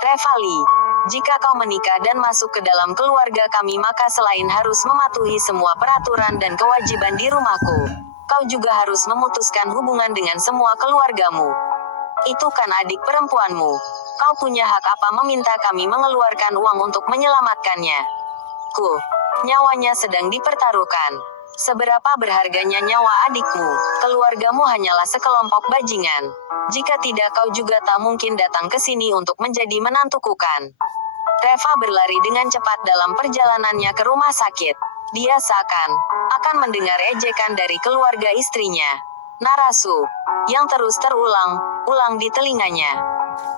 Revali, jika kau menikah dan masuk ke dalam keluarga kami maka selain harus mematuhi semua peraturan dan kewajiban di rumahku, kau juga harus memutuskan hubungan dengan semua keluargamu. Itu kan adik perempuanmu. Kau punya hak apa meminta kami mengeluarkan uang untuk menyelamatkannya? Nyawanya sedang dipertaruhkan. Seberapa berharganya nyawa adikmu? Keluargamu hanyalah sekelompok bajingan. Jika tidak kau juga tak mungkin datang ke sini untuk menjadi menantuku kan? Reva berlari dengan cepat dalam perjalanannya ke rumah sakit. Dia seakan akan mendengar ejekan dari keluarga istrinya. Narasu yang terus terulang di telinganya.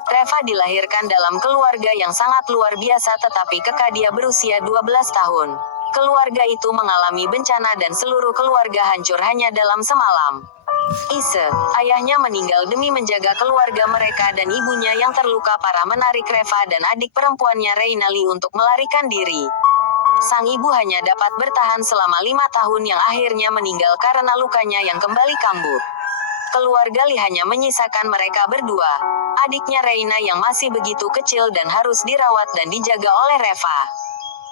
Reva dilahirkan dalam keluarga yang sangat luar biasa tetapi ketika dia berusia 12 tahun. Keluarga itu mengalami bencana dan seluruh keluarga hancur hanya dalam semalam. Ayahnya meninggal demi menjaga keluarga mereka dan ibunya yang terluka parah menarik Reva dan adik perempuannya Reinali untuk melarikan diri. Sang ibu hanya dapat bertahan selama 5 tahun yang akhirnya meninggal karena lukanya yang kembali kambuh. Keluarga Li hanya menyisakan mereka berdua. Adiknya Reina yang masih begitu kecil dan harus dirawat dan dijaga oleh Reva.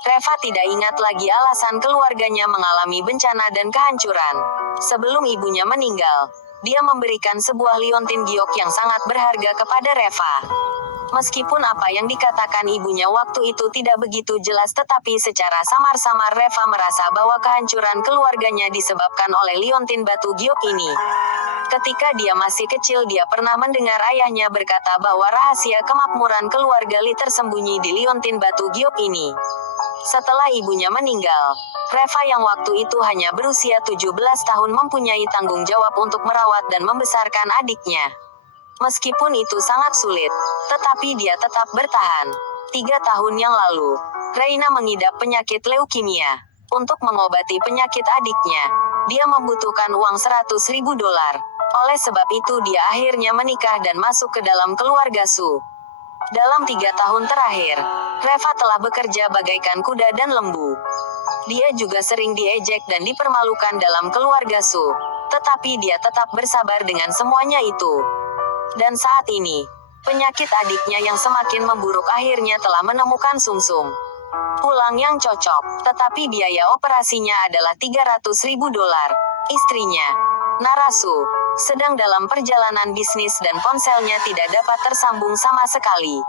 Reva tidak ingat lagi alasan keluarganya mengalami bencana dan kehancuran. Sebelum ibunya meninggal, dia memberikan sebuah liontin giok yang sangat berharga kepada Reva. Meskipun apa yang dikatakan ibunya waktu itu tidak begitu jelas tetapi secara samar-samar Reva merasa bahwa kehancuran keluarganya disebabkan oleh liontin batu giok ini. Ketika dia masih kecil dia pernah mendengar ayahnya berkata bahwa rahasia kemakmuran keluarga Li tersembunyi di liontin batu giok ini. Setelah ibunya meninggal, Reva yang waktu itu hanya berusia 17 tahun mempunyai tanggung jawab untuk merawat dan membesarkan adiknya. Meskipun itu sangat sulit, tetapi dia tetap bertahan. 3 tahun yang lalu, Reina mengidap penyakit leukemia. Untuk mengobati penyakit adiknya, dia membutuhkan uang $100.000. Oleh sebab itu dia akhirnya menikah dan masuk ke dalam keluarga Su. Dalam 3 tahun terakhir, Reva telah bekerja bagaikan kuda dan lembu. Dia juga sering diejek dan dipermalukan dalam keluarga Su. Tetapi dia tetap bersabar dengan semuanya itu. Dan saat ini, penyakit adiknya yang semakin memburuk akhirnya telah menemukan sumsum tulang yang cocok. Tetapi biaya operasinya adalah $300.000. Istrinya, Narasu, sedang dalam perjalanan bisnis dan ponselnya tidak dapat tersambung sama sekali.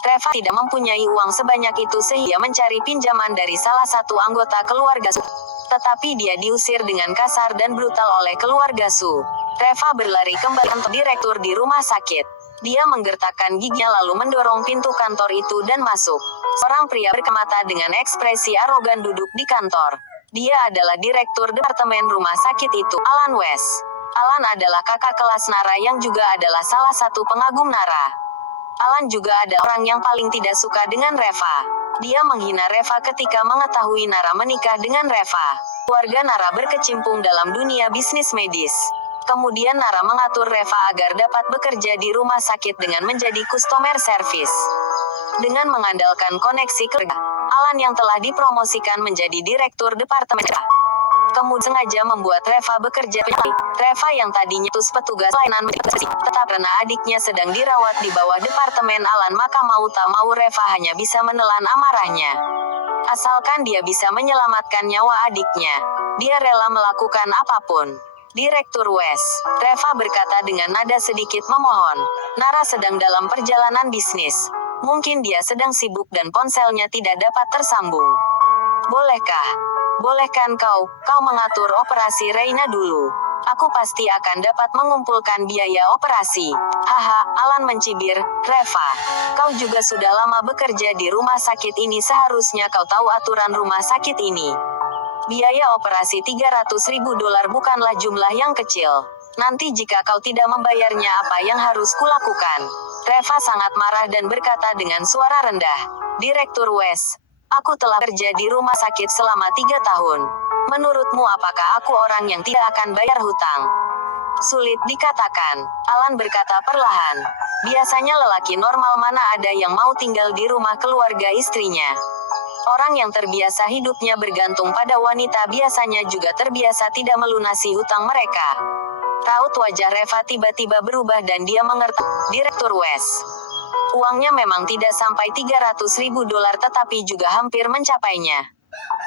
Reva tidak mempunyai uang sebanyak itu sehingga mencari pinjaman dari salah satu anggota keluarga Su. Tetapi dia diusir dengan kasar dan brutal oleh keluarga Su. Reva berlari kembali untuk direktur di rumah sakit. Dia menggertakkan giginya lalu mendorong pintu kantor itu dan masuk. Seorang pria berkacamata dengan ekspresi arogan duduk di kantor. Dia adalah direktur departemen rumah sakit itu, Alan West. Alan adalah kakak kelas Nara yang juga adalah salah satu pengagum Nara. Alan juga adalah orang yang paling tidak suka dengan Reva. Dia menghina Reva ketika mengetahui Nara menikah dengan Reva. Keluarga Nara berkecimpung dalam dunia bisnis medis. Kemudian Nara mengatur Reva agar dapat bekerja di rumah sakit dengan menjadi customer service. Dengan mengandalkan koneksi kerja, Alan yang telah dipromosikan menjadi direktur departemen kemudian sengaja membuat Reva bekerja. Reva yang tadinya petugas pelayanan tetap karena adiknya sedang dirawat di bawah departemen Alan maka mau tak mau Reva hanya bisa menelan amarahnya. Asalkan dia bisa menyelamatkan nyawa adiknya, dia rela melakukan apapun. Direktur West, Reva berkata dengan nada sedikit memohon. Nara sedang dalam perjalanan bisnis. Mungkin dia sedang sibuk dan ponselnya tidak dapat tersambung. Bolehkan kau mengatur operasi Reina dulu. Aku pasti akan dapat mengumpulkan biaya operasi. Haha, Alan mencibir. Reva, kau juga sudah lama bekerja di rumah sakit ini seharusnya kau tahu aturan rumah sakit ini. Biaya operasi $300.000 bukanlah jumlah yang kecil. Nanti jika kau tidak membayarnya apa yang harus kulakukan? Reva sangat marah dan berkata dengan suara rendah. Direktur West, aku telah kerja di rumah sakit selama 3 tahun. Menurutmu apakah aku orang yang tidak akan bayar hutang? Sulit dikatakan, Alan berkata perlahan. Biasanya lelaki normal mana ada yang mau tinggal di rumah keluarga istrinya. Orang yang terbiasa hidupnya bergantung pada wanita biasanya juga terbiasa tidak melunasi hutang mereka. Raut wajah Reva tiba-tiba berubah dan dia mengerti. Direktur West, Uangnya memang tidak sampai 300.000 dolar tetapi juga hampir mencapainya.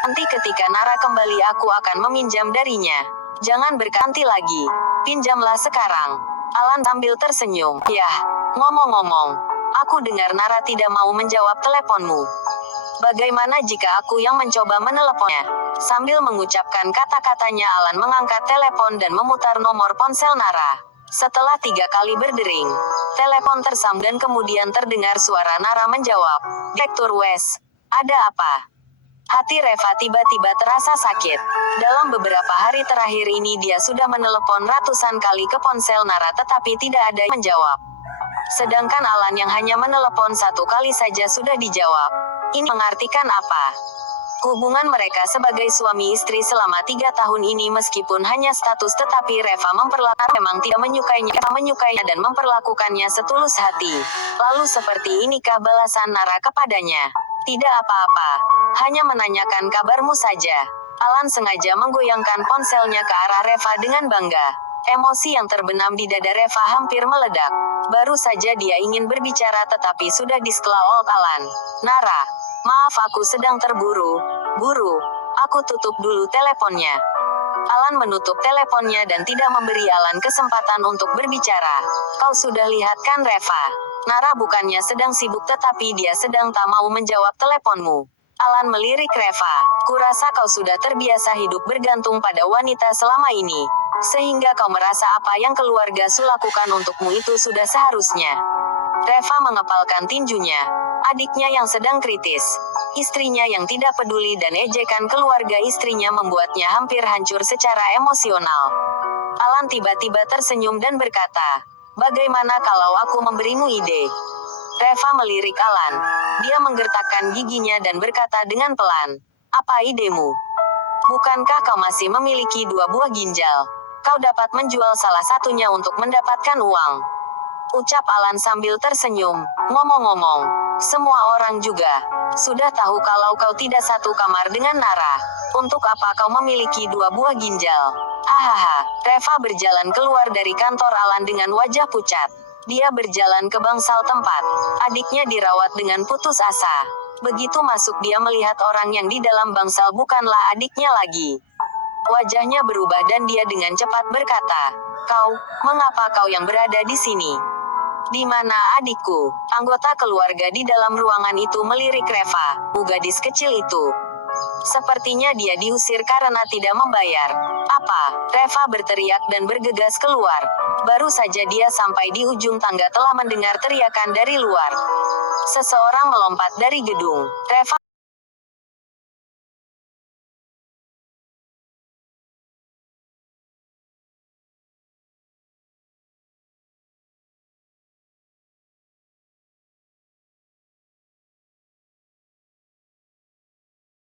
Nanti ketika Nara kembali aku akan meminjam darinya. Jangan berkanti lagi. Pinjamlah sekarang. Alan sambil tersenyum. Yah, ngomong-ngomong. Aku dengar Nara tidak mau menjawab teleponmu. Bagaimana jika aku yang mencoba meneleponnya? Sambil mengucapkan kata-katanya Alan mengangkat telepon dan memutar nomor ponsel Nara. Setelah 3 kali berdering, telepon tersambung dan kemudian terdengar suara Nara menjawab. Direktur West, ada apa? Hati Reva tiba-tiba terasa sakit. Dalam beberapa hari terakhir ini dia sudah menelepon ratusan kali ke ponsel Nara tetapi tidak ada yang menjawab. Sedangkan Alan yang hanya menelepon 1 kali saja sudah dijawab. Ini mengartikan apa? Hubungan mereka sebagai suami istri selama 3 tahun ini meskipun hanya status tetapi Reva memang tidak menyukainya dan memperlakukannya setulus hati. Lalu seperti inikah balasan Nara kepadanya? Tidak apa-apa, hanya menanyakan kabarmu saja. Alan sengaja menggoyangkan ponselnya ke arah Reva dengan bangga. Emosi yang terbenam di dada Reva hampir meledak. Baru saja dia ingin berbicara tetapi sudah di-scroll Alan. Nara, maaf aku sedang terburu. Buru, aku tutup dulu teleponnya. Alan menutup teleponnya dan tidak memberi Alan kesempatan untuk berbicara. Kau sudah lihat kan Reva? Nara bukannya sedang sibuk tetapi dia sedang tak mau menjawab teleponmu. Alan melirik Reva. Kurasa kau sudah terbiasa hidup bergantung pada wanita selama ini. Sehingga kau merasa apa yang keluarga Su lakukan untukmu itu sudah seharusnya. Reva mengepalkan tinjunya. Adiknya yang sedang kritis. Istrinya yang tidak peduli dan ejekan keluarga istrinya membuatnya hampir hancur secara emosional. Alan tiba-tiba tersenyum dan berkata, bagaimana kalau aku memberimu ide? Reva melirik Alan. Dia menggertakkan giginya dan berkata dengan pelan, apa idemu? Bukankah kau masih memiliki 2 buah ginjal? Kau dapat menjual salah satunya untuk mendapatkan uang. Ucap Alan sambil tersenyum. Ngomong-ngomong, semua orang juga sudah tahu kalau kau tidak satu kamar dengan Nara. Untuk apa kau memiliki 2 buah ginjal? Hahaha. Reva berjalan keluar dari kantor Alan dengan wajah pucat. Dia berjalan ke bangsal tempat adiknya dirawat dengan putus asa. Begitu masuk dia melihat orang yang di dalam bangsal bukanlah adiknya lagi. Wajahnya berubah dan dia dengan cepat berkata, mengapa kau yang berada di sini? Di mana adikku? Anggota keluarga di dalam ruangan itu melirik Reva. Gadis kecil itu. Sepertinya dia diusir karena tidak membayar. Apa? Reva berteriak dan bergegas keluar. Baru saja dia sampai di ujung tangga telah mendengar teriakan dari luar. Seseorang melompat dari gedung. Reva